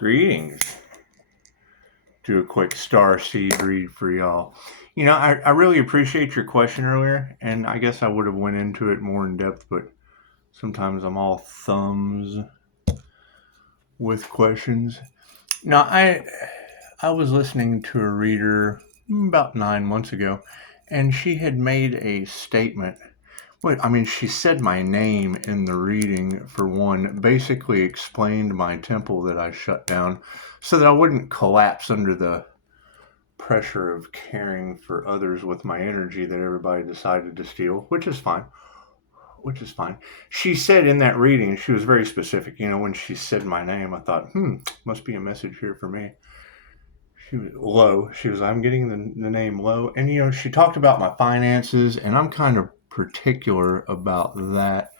Greetings. Do a quick star seed read for y'all. I really appreciate your question earlier, and I guess I would have went into it more in depth, but sometimes I'm all thumbs with questions. Now, I was listening to a reader about 9 months ago, and she had made a statement. She said my name in the reading, for one, basically explained my temple that I shut down so that I wouldn't collapse under the pressure of caring for others with my energy that everybody decided to steal, which is fine. She said in that reading, she was very specific. When she said my name, I thought, must be a message here for me. She was low. She was, I'm getting the name low. And, she talked about my finances, and I'm kind of particular about that.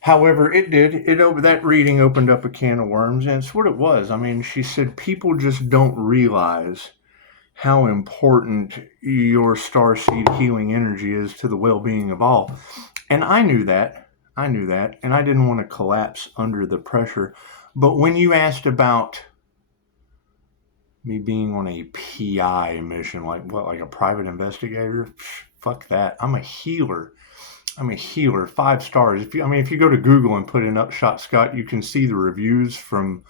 However, that reading opened up a can of worms, and it's what it was. She said people just don't realize how important your starseed healing energy is to the well-being of all. And I knew that, and I didn't want to collapse under the pressure. But when you asked about me being on a PI mission, like a private investigator, fuck that. I'm a healer. 5 stars. If you go to Google and put in Upshotscott, you can see the reviews from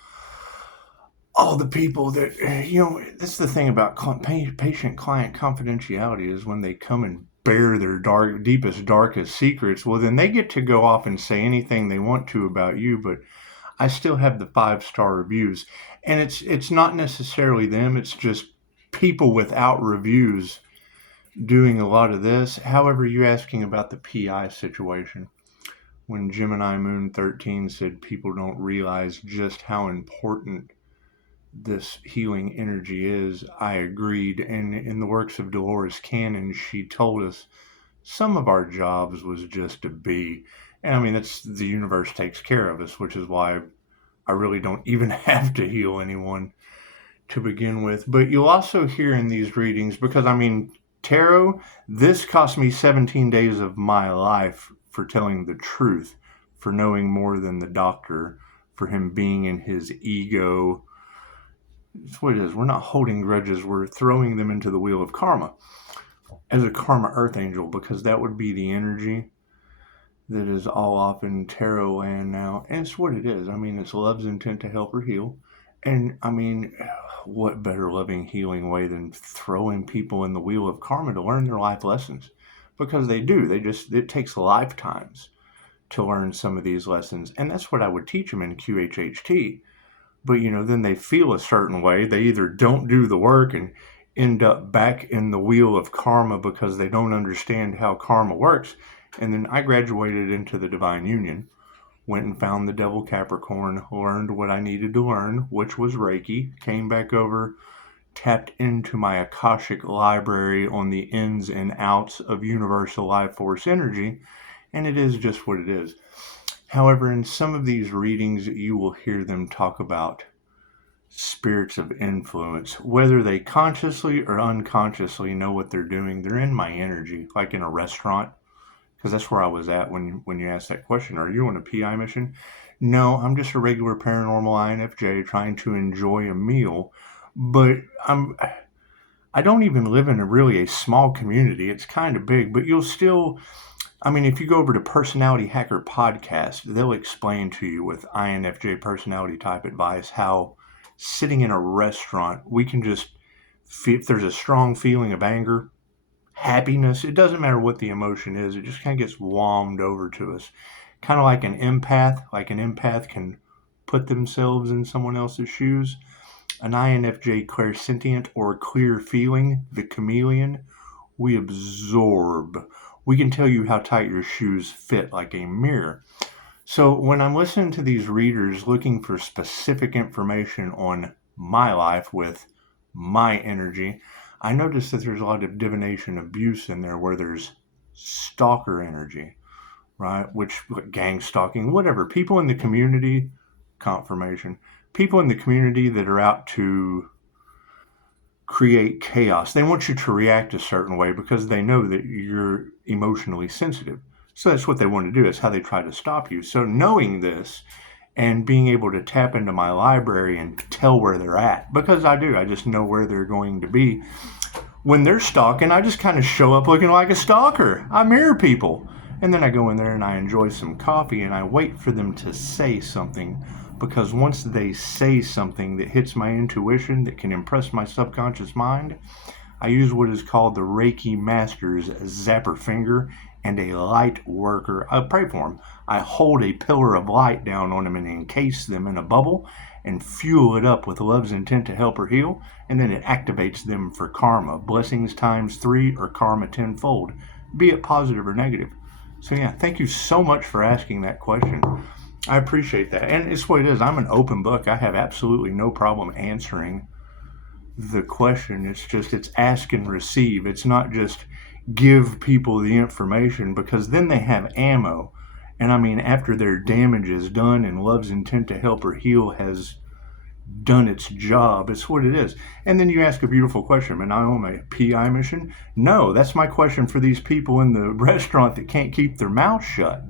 all the people that, this is the thing about patient-client confidentiality, is when they come and bare their deepest, darkest secrets, well, then they get to go off and say anything they want to about you, but I still have the 5-star reviews. And it's not necessarily them, it's just people without reviews doing a lot of this. However, you asking about the PI situation, when Gemini Moon 13 said people don't realize just how important this healing energy is, I agreed. And in the works of Dolores Cannon, she told us some of our jobs was just to be. And that's the universe takes care of us, which is why I really don't even have to heal anyone to begin with. But you'll also hear in these readings, because tarot, this cost me 17 days of my life for telling the truth, for knowing more than the doctor, for him being in his ego. That's what it is. We're not holding grudges. We're throwing them into the wheel of karma as a karma earth angel, because that would be the energy that is all off in tarot land now. And it's what it is. It's love's intent to help or heal. And what better loving, healing way than throwing people in the wheel of karma to learn their life lessons? Because they do. It takes lifetimes to learn some of these lessons. And that's what I would teach them in QHHT. But, then they feel a certain way. They either don't do the work and end up back in the wheel of karma because they don't understand how karma works. And then I graduated into the Divine Union, went and found the Devil Capricorn, learned what I needed to learn, which was Reiki, came back over, tapped into my Akashic library on the ins and outs of universal life force energy, and it is just what it is. However, in some of these readings, you will hear them talk about spirits of influence, whether they consciously or unconsciously know what they're doing. They're in my energy, like in a restaurant, because that's where I was at when you asked that question. Are you on a PI mission? No, I'm just a regular paranormal INFJ trying to enjoy a meal, but I don't even live in a small community. It's kind of big, but you'll still... if you go over to Personality Hacker Podcast, they'll explain to you with INFJ personality type advice how sitting in a restaurant, we can just, if there's a strong feeling of anger, happiness, it doesn't matter what the emotion is, it just kind of gets whammed over to us. Kind of like an empath can put themselves in someone else's shoes. An INFJ clairsentient or clear feeling, the chameleon, we absorb. We can tell you how tight your shoes fit like a mirror. So when I'm listening to these readers looking for specific information on my life with my energy, I notice that there's a lot of divination abuse in there, where there's stalker energy, right? Which, gang stalking, whatever. People in the community, confirmation. People in the community that are out to create chaos. They want you to react a certain way because they know that you're emotionally sensitive. So that's what they want to do. It's how they try to stop you. So knowing this, and being able to tap into my library and tell where they're at. Because I do. I just know where they're going to be. When they're stalking, I just kind of show up looking like a stalker. I mirror people. And then I go in there and I enjoy some coffee and I wait for them to say something. Because once they say something that hits my intuition, that can impress my subconscious mind, I use what is called the Reiki Master's zapper finger and a light worker. I pray for them. I hold a pillar of light down on them and encase them in a bubble and fuel it up with love's intent to help or heal, and then it activates them for karma, blessings times 3 or karma tenfold, be it positive or negative. So yeah, thank you so much for asking that question. I appreciate that. And it's what it is. I'm an open book. I have absolutely no problem answering the question. It's ask and receive. It's not just give people the information, because then they have ammo. And I mean, after their damage is done and love's intent to help or heal has done its job, it's what it is. And then you ask a beautiful question, am I on my PI mission? No, that's my question for these people in the restaurant that can't keep their mouth shut.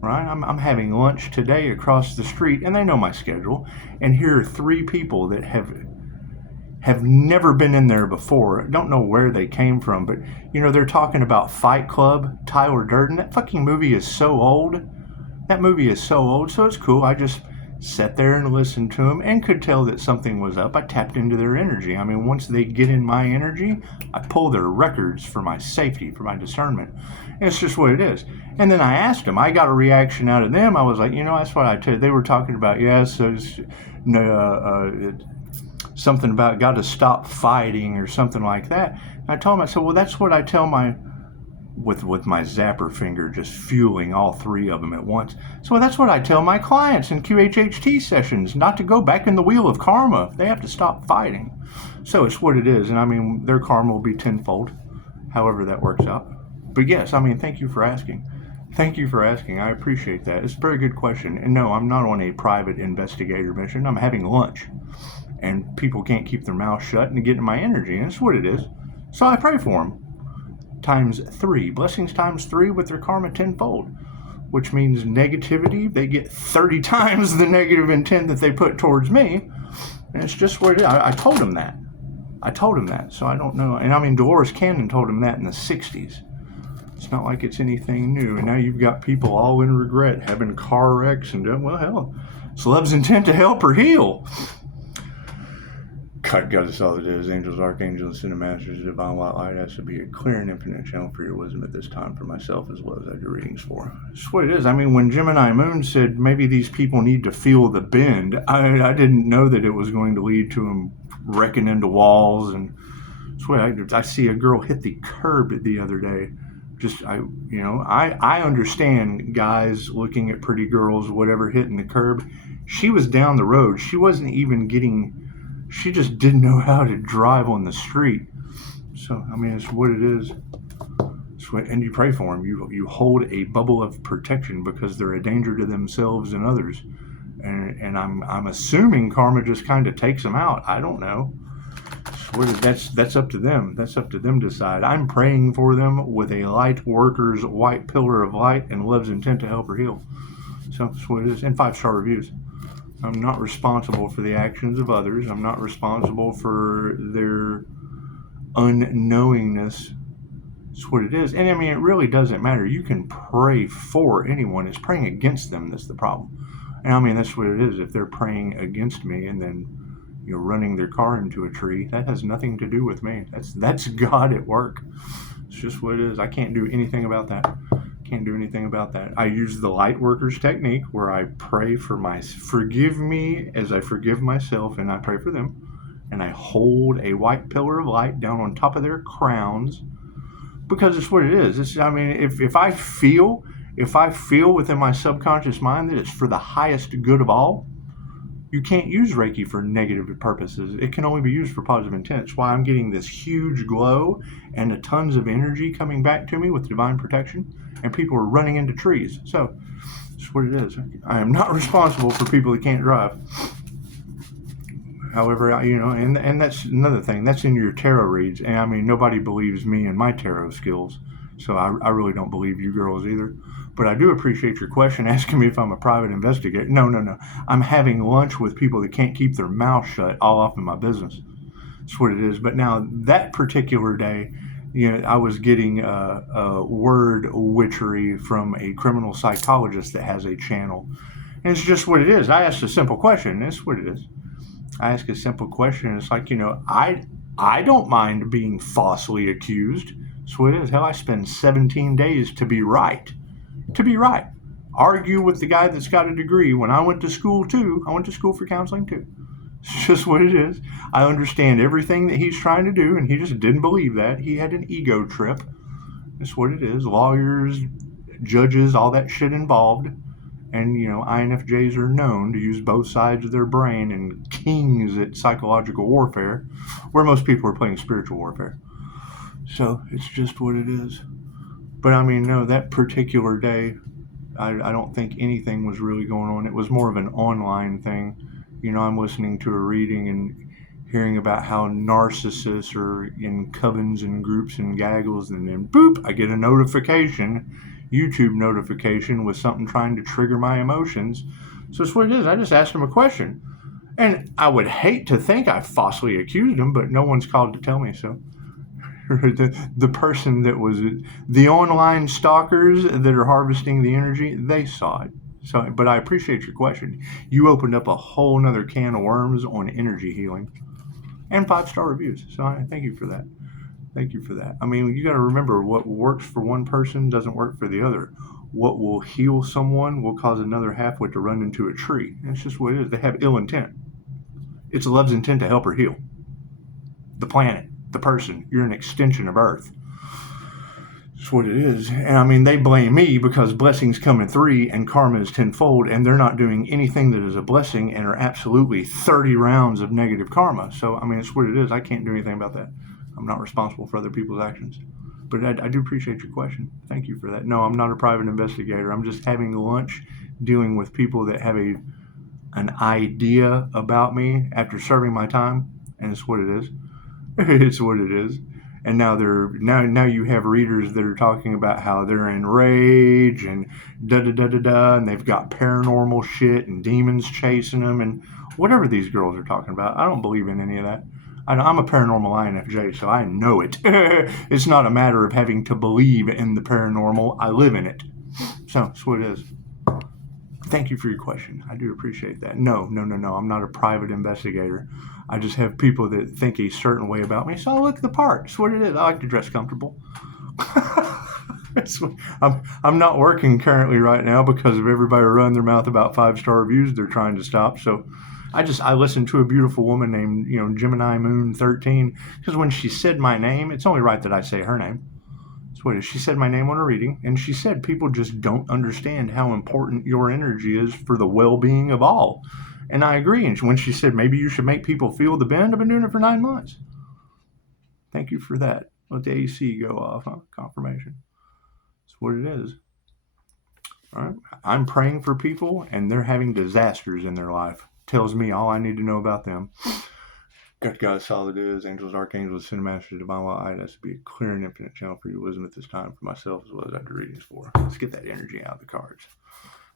Right? I'm having lunch today across the street, and they know my schedule, and here are 3 people that have never been in there before. Don't know where they came from, but they're talking about Fight Club, Tyler Durden. That fucking movie is so old. So it's cool. I just sat there and listened to them and could tell that something was up. I tapped into their energy. I mean, once they get in my energy, I pull their records for my safety, for my discernment. And it's just what it is. And then I asked them. I got a reaction out of them. I was like, that's what I tell you. They were talking about, something about got to stop fighting or something like that. And I told them, I said, well, that's what I tell with my zapper finger just fueling all 3 of them at once. So that's what I tell my clients in QHHT sessions, not to go back in the wheel of karma. They have to stop fighting. So it's what it is. And I mean, their karma will be tenfold, however that works out. But yes, I mean, thank you for asking. I appreciate that. It's a very good question. And no, I'm not on a private investigator mission. I'm having lunch. And people can't keep their mouth shut and get in my energy. And that's what it is. So I pray for them. Times 3. Blessings times 3 with their karma tenfold. Which means negativity, they get 30 times the negative intent that they put towards me. And it's just what it is. I told them that. So I don't know. And I mean, Dolores Cannon told him that in the 60s. It's not like it's anything new. And now you've got people all in regret, having car wrecks and doing, well, hell, it's love's intent to help or heal. God, that's all it is. Angels, archangels, and masters, divine light has to be a clear and infinite channel for your wisdom at this time for myself as well as I do readings for. That's what it is. I mean, when Gemini Moon said maybe these people need to feel the bend, I didn't know that it was going to lead to them wrecking into walls. And that's what I see a girl hit the curb the other day. I understand guys looking at pretty girls, whatever, hitting the curb. She was down the road. She wasn't even she just didn't know how to drive on the street. So, I mean, it's what it is. And you pray for them. You hold a bubble of protection because they're a danger to themselves and others. And I'm assuming karma just kind of takes them out. I don't know. That's up to them. That's up to them to decide. I'm praying for them with a light worker's white pillar of light and love's intent to help or heal. So that's what it is. And 5-star reviews. I'm not responsible for the actions of others. I'm not responsible for their unknowingness. It's what it is. And I mean, it really doesn't matter. You can pray for anyone. It's praying against them that's the problem. And I mean, that's what it is. If they're praying against me and then running their car into a tree, that has nothing to do with me. That's God at work. It's just what it is. I can't do anything about that. I use the light workers technique where I pray for forgive me as I forgive myself, and I pray for them. And I hold a white pillar of light down on top of their crowns, because it's what it is. If I feel within my subconscious mind that it's for the highest good of all, you can't use Reiki for negative purposes. It can only be used for positive intent. That's why I'm getting this huge glow and tons of energy coming back to me with divine protection, and people are running into trees. So that's what it is. I am not responsible for people that can't drive. However, and that's another thing. That's in your tarot reads. And I mean, nobody believes me and my tarot skills. So I really don't believe you girls either. But I do appreciate your question asking me if I'm a private investigator. No. I'm having lunch with people that can't keep their mouth shut all off in my business. That's what it is. But now that particular day, I was getting word witchery from a criminal psychologist that has a channel. And it's just what it is. I asked a simple question. That's what it is. I ask a simple question. It's like, I don't mind being falsely accused. That's what it is. Hell, I spend 17 days to be right. To be right. Argue with the guy that's got a degree. When I went to school too, I went to school for counseling too. It's just what it is. I understand everything that he's trying to do, and he just didn't believe that. He had an ego trip. That's what it is. Lawyers, judges, all that shit involved. And, INFJs are known to use both sides of their brain and kings at psychological warfare, where most people are playing spiritual warfare. So it's just what it is. But no, that particular day, I don't think anything was really going on. It was more of an online thing. I'm listening to a reading and hearing about how narcissists are in covens and groups and gaggles, and then boop, I get a notification, YouTube notification with something trying to trigger my emotions. So that's what it is. I just asked him a question. And I would hate to think I falsely accused him, but no one's called to tell me so. The person that was the online stalkers that are harvesting the energy, they saw it. So, but I appreciate your question. You opened up a whole nother can of worms on energy healing and 5-star reviews. So I thank you for that. Thank you for that. You got to remember, what works for one person doesn't work for the other. What will heal someone will cause another halfwit to run into a tree. That's just what it is. They have ill intent. It's love's intent to help her heal. The planet, the person, you're an extension of Earth. That's what it is. And they blame me because blessings come in 3 and karma is 10-fold, and they're not doing anything that is a blessing and are absolutely 30 rounds of negative karma. So, it's what it is. I can't do anything about that. I'm not responsible for other people's actions. But I do appreciate your question. Thank you for that. No, I'm not a private investigator. I'm just having lunch dealing with people that have an idea about me after serving my time, and it's what it is. It's what it is. And now you have readers that are talking about how they're in rage and and they've got paranormal shit and demons chasing them and whatever these girls are talking about. I don't believe in any of that. I'm a paranormal INFJ, so I know it. It's not a matter of having to believe in the paranormal. I live in it. So that's what it is. Thank you for your question. I do appreciate that. No. I'm not a private investigator. I just have people that think a certain way about me, so I look the part. That's what it is. I like to dress comfortable. I'm not working currently right now because of everybody running their mouth about 5-star reviews they're trying to stop. So I listened to a beautiful woman named Gemini Moon 13, because when she said my name, it's only right that I say her name. That's what it is. She said my name on a reading, and she said people just don't understand how important your energy is for the well-being of all. And I agree. And when she said maybe you should make people feel the bend, I've been doing it for 9 months. Thank you for that. Let the AC go off, huh? Confirmation. That's what it is. All right. I'm praying for people, and they're having disasters in their life. Tells me all I need to know about them. God, God, solid is, angels, archangels, cinemasters, divine light. That's to be a clear and infinite channel for your wisdom at this time for myself as well as I do readings for. Let's get that energy out of the cards.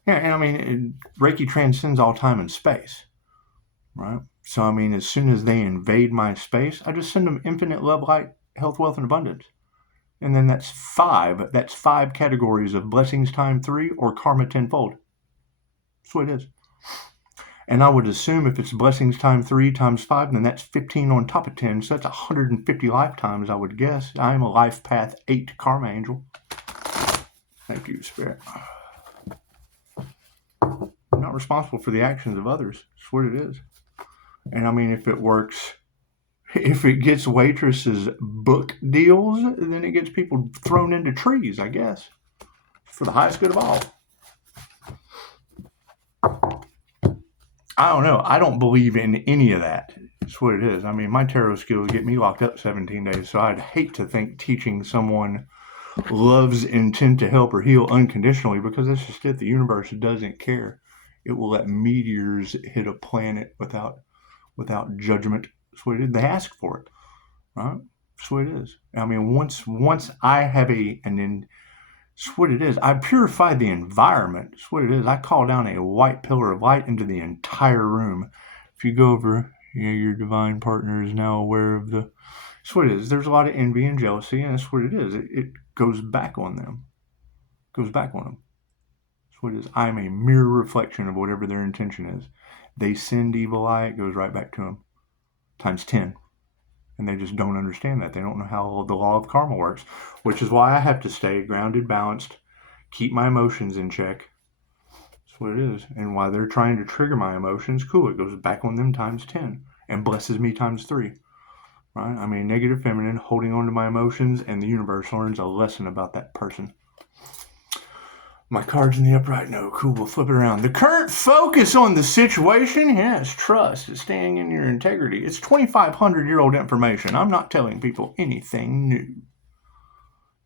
Yeah, and Reiki transcends all time and space, right? So, as soon as they invade my space, I just send them infinite love, light, health, wealth, and abundance. And then that's 5. That's 5 categories of blessings times 3 or karma 10-fold. That's what it is. And I would assume if it's blessings times 3 times 5, then that's 15 on top of 10. So that's 150 lifetimes, I would guess. I am a life path 8 karma angel. Thank you, Spirit. I'm not responsible for the actions of others. That's what it is. And if it works, if it gets waitresses book deals, then it gets people thrown into trees, I guess. For the highest good of all. I don't know. I don't believe in any of that. That's what it is. My tarot skills get me locked up 17 days. So I'd hate to think teaching someone love's intent to help or heal unconditionally, because that's just it. The universe doesn't care. It will let meteors hit a planet without judgment. That's what it is. They ask for it, right? That's what it is. Once I have That's what it is. I purify the environment. That's what it is. I call down a white pillar of light into the entire room. If you go over, your divine partner is now aware of the. That's what it is. There's a lot of envy and jealousy, and that's what it is. It goes back on them. Goes back on them. That's what it is. I am a mirror reflection of whatever their intention is. They send evil eye, it goes right back to them. Times 10. And they just don't understand that. They don't know how the law of karma works, which is why I have to stay grounded, balanced, keep my emotions in check. That's what it is. And why they're trying to trigger my emotions, cool, it goes back on them times 10 and blesses me times 3. Right? I mean, negative feminine, holding on to my emotions, and the universe learns a lesson about that person. My card's in the upright. No, cool. We'll flip it around. The current focus on the situation, yes, trust. It's staying in your integrity. It's 2,500-year-old information. I'm not telling people anything new.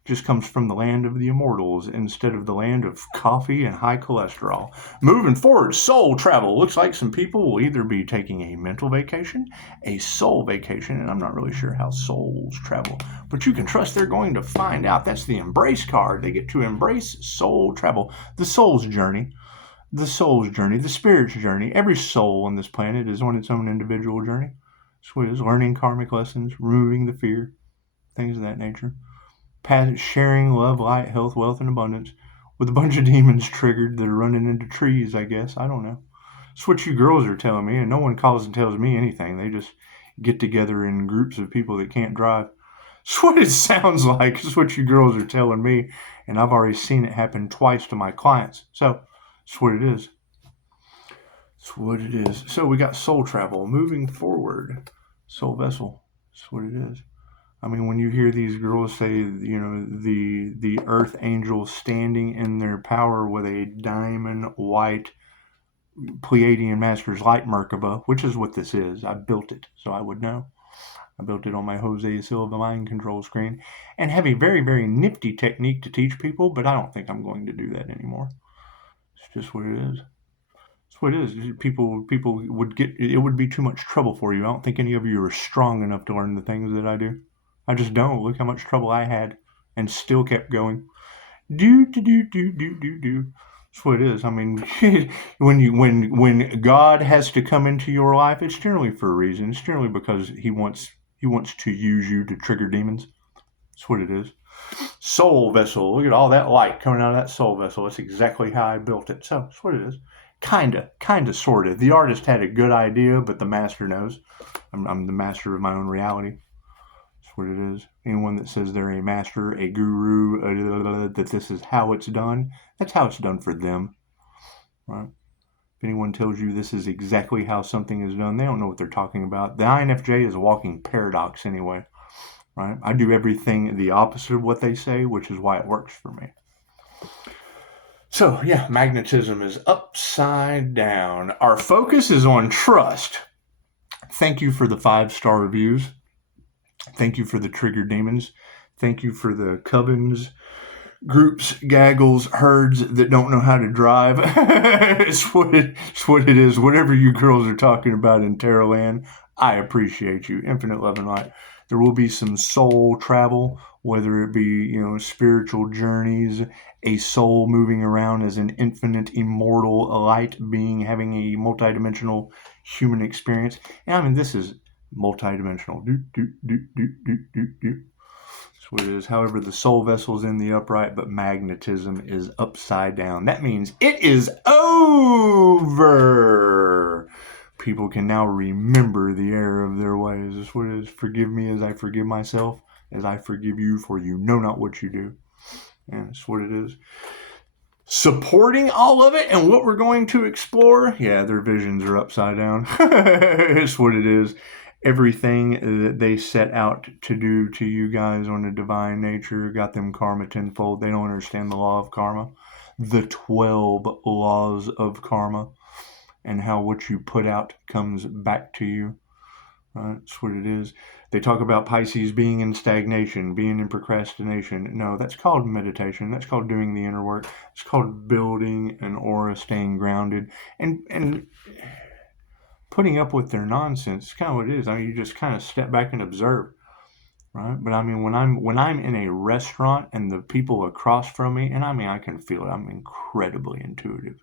Just comes from the land of the immortals instead of the land of coffee and high cholesterol. Moving forward, soul travel. Looks like some people will either be taking a mental vacation, a soul vacation, and I'm not really sure how souls travel. But you can trust they're going to find out. That's the embrace card. They get to embrace soul travel. The soul's journey. The soul's journey. The spirit's journey. Every soul on this planet is on its own individual journey. So it is learning karmic lessons, removing the fear, things of that nature. Sharing love, light, health, wealth, and abundance with a bunch of demons triggered that are running into trees, I guess. I don't know. It's what you girls are telling me, and no one calls and tells me anything. They just get together in groups of people that can't drive. It's what it sounds like. It's what you girls are telling me, and I've already seen it happen twice to my clients. So, it's what it is. It's what it is. So, we got soul travel. Moving forward. Soul vessel. That's what it is. I mean, when you hear these girls say, the earth angel standing in their power with a diamond white Pleiadian Master's Light Merkaba, which is what this is. I built it, so I would know. I built it on my Jose Silva mind control screen and have a very, very nifty technique to teach people, but I don't think I'm going to do that anymore. It's just what it is. It's what it is. People would get, it would be too much trouble for you. I don't think any of you are strong enough to learn the things that I do. I just don't. Look how much trouble I had and still kept going. Do. That's what it is. I mean, when God has to come into your life, it's generally for a reason. It's generally because he wants to use you to trigger demons. That's what it is. Soul vessel. Look at all that light coming out of that soul vessel. That's exactly how I built it. So that's what it is. Kinda, sorta. The artist had a good idea, but the master knows. I'm the master of my own reality. That's what it is. Anyone that says they're a master, a guru, that this is how it's done, that's how it's done for them. Right? If anyone tells you this is exactly how something is done, they don't know what they're talking about. The INFJ is a walking paradox anyway. Right? I do everything the opposite of what they say, which is why it works for me. So, yeah, magnetism is upside down. Our focus is on trust. Thank you for the 5-star reviews. Thank you for the triggered demons. Thank you for the covens, groups, gaggles, herds that don't know how to drive. It's what it is. Whatever you girls are talking about in Tarot Land, I appreciate you. Infinite love and light. There will be some soul travel, whether it be, spiritual journeys, a soul moving around as an infinite, immortal, light being, having a multidimensional human experience. And I mean, this is multidimensional. That's what it is. However, the soul vessel is in the upright, but magnetism is upside down. That means it is over. People can now remember the error of their ways. That's what it is. Forgive me as I forgive myself, as I forgive you, for you know not what you do. And that's what it is. Supporting all of it and what we're going to explore, yeah, their visions are upside down. It's what it is. Everything that they set out to do to you guys on a divine nature got them karma tenfold. They don't understand the law of karma, the 12 laws of karma, and how what you put out comes back to you. That's what it is. They talk about Pisces being in stagnation, being in procrastination. No, that's called meditation. That's called doing the inner work. It's called building an aura, staying grounded, and putting up with their nonsense. It's kind of what it is. I mean, you just kind of step back and observe. right? But I mean, when I'm in a restaurant and the people across from me, and I mean, I can feel it. I'm incredibly intuitive,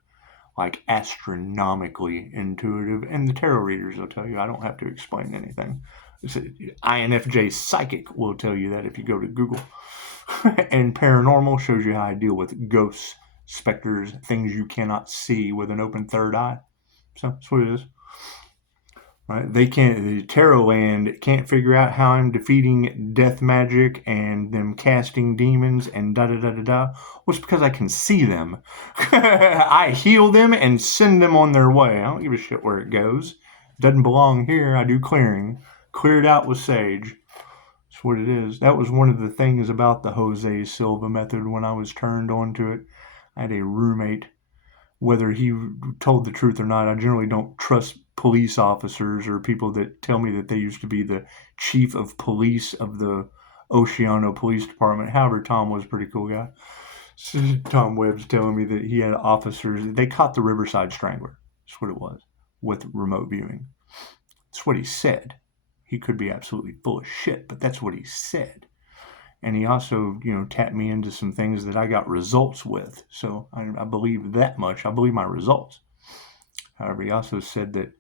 like astronomically intuitive. And the tarot readers will tell you I don't have to explain anything. INFJ psychic will tell you that if you go to Google. And paranormal shows you how I deal with ghosts, specters, things you cannot see with an open third eye. So that's what it is. Right? The tarot land can't figure out how I'm defeating death magic and them casting demons and da da da da da. Well, it's because I can see them. I heal them and send them on their way. I don't give a shit where it goes. Doesn't belong here. I do clearing. Clear it out with sage. That's what it is. That was one of the things about the Jose Silva method when I was turned on to it. I had a roommate. Whether he told the truth or not, I generally don't trust police officers or people that tell me that they used to be the chief of police of the Oceano Police Department. However, Tom was a pretty cool guy. So Tom Webb's telling me that he had officers. They caught the Riverside Strangler. That's what it was with remote viewing. That's what he said. He could be absolutely full of shit, but that's what he said. And he also, tapped me into some things that I got results with. So I believe that much. I believe my results. However, he also said that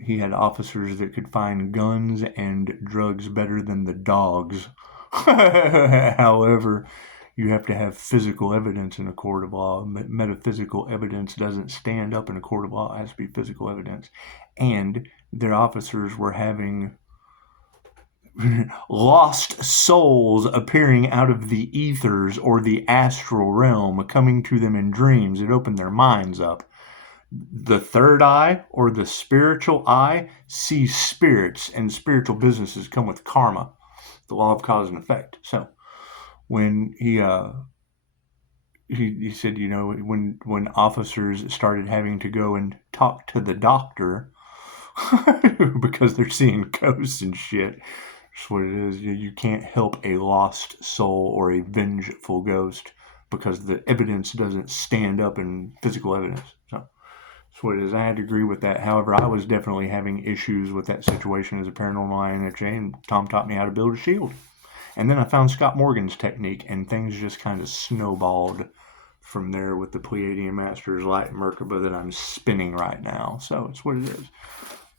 he had officers that could find guns and drugs better than the dogs. However, you have to have physical evidence in a court of law. Metaphysical evidence doesn't stand up in a court of law. It has to be physical evidence. And their officers were having lost souls appearing out of the ethers or the astral realm, coming to them in dreams. It opened their minds up. The third eye or the spiritual eye sees spirits, and spiritual businesses come with karma, the law of cause and effect. So when he said, when officers started having to go and talk to the doctor because they're seeing ghosts and shit. That's what it is. You can't help a lost soul or a vengeful ghost because the evidence doesn't stand up in physical evidence. So that's what it is. I had to agree with that. However, I was definitely having issues with that situation as a paranormal INFJ, and Tom taught me how to build a shield. And then I found Scott Morgan's technique, and things just kind of snowballed from there with the Pleiadian Masters Light Merkaba that I'm spinning right now. So it's what it is.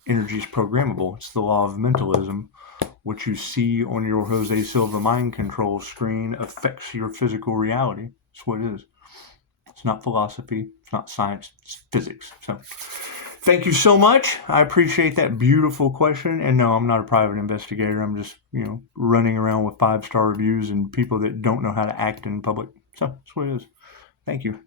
Energy is programmable. It's the law of mentalism. What you see on your Jose Silva mind control screen affects your physical reality. That's what it is. It's not philosophy. It's not science. It's physics. So thank you so much. I appreciate that beautiful question. And no, I'm not a private investigator. I'm just, running around with 5-star reviews and people that don't know how to act in public. So that's what it is. Thank you.